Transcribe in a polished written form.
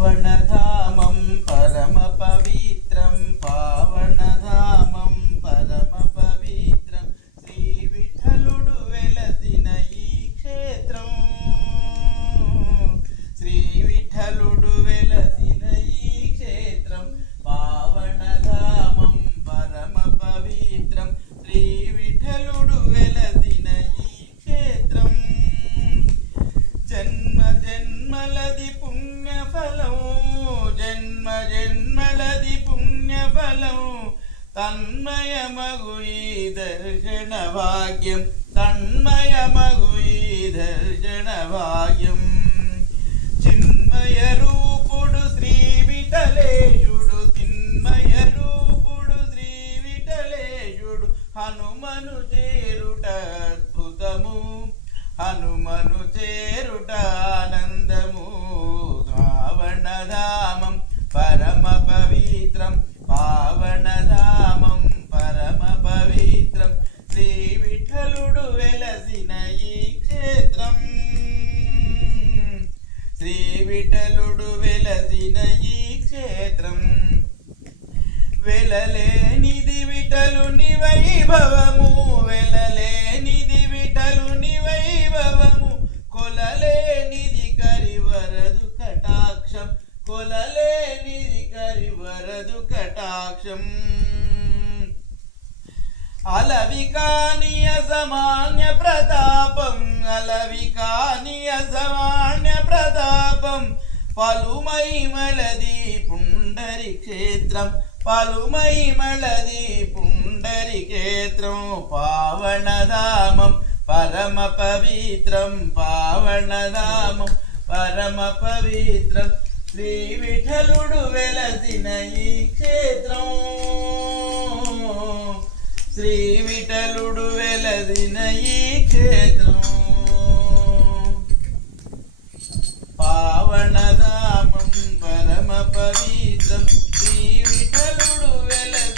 పావనధామం పరమ పవిత్రం పావనధామం పరమ పవిత్రం శ్రీ విఠలుడు వెలసిన ఈ క్షేత్రం శ్రీ విఠలుడు వెలసిన ఈ క్షేత్రం పావనధామం పరమ పవిత్రం శ్రీ విఠలుడు వెలసిన ఈ క్షేత్రం జన్మ జన్మలది పుణ్యఫలం జన్మ జన్మలది పుణ్యఫలం తన్మయమగు ఈ దర్శన భాగ్యం తన్మయమగు ఈ దర్శన భాగ్యం చిన్మయ రూపుడు శ్రీ విఠలేశుడు చిన్మయ రూపుడు శ్రీ విఠలేశుడు హనుమను చేరుట అద్భుతము హనుమను చేరుట ఆనందము పావనధామం పరమ పవిత్రం పావనధామం పరమ పవిత్రం శ్రీ విఠలుడు వెలసిన ఈ క్షేత్రం శ్రీ విఠలుడు వెలసిన ఈ క్షేత్రం వెలలేనిది విఠలుని వైభవము వెలలేనిది విఠలుని వైభవము కొలలేనిది కరివరదు కటాక్షం కొలలేనిది కరివరదు కటాక్షం అలవి కాని అసమాన్య ప్రతాపం అలవి కాని అసమాన్య ప్రతాపం పలుమైమలది పుండరి క్షేత్రం పలుమైమలది పుండరి క్షేత్రం పావనధామం పరమ పవిత్రం పావనధామం పరమ పవిత్రం శ్రీ విఠలుడు వెలసిన ఈ క్షేత్రం శ్రీ విఠలుడు వెలసిన ఈ క్షేత్రం పావనధామం పరమ పవిత్రం శ్రీ విఠలుడు వెలసిన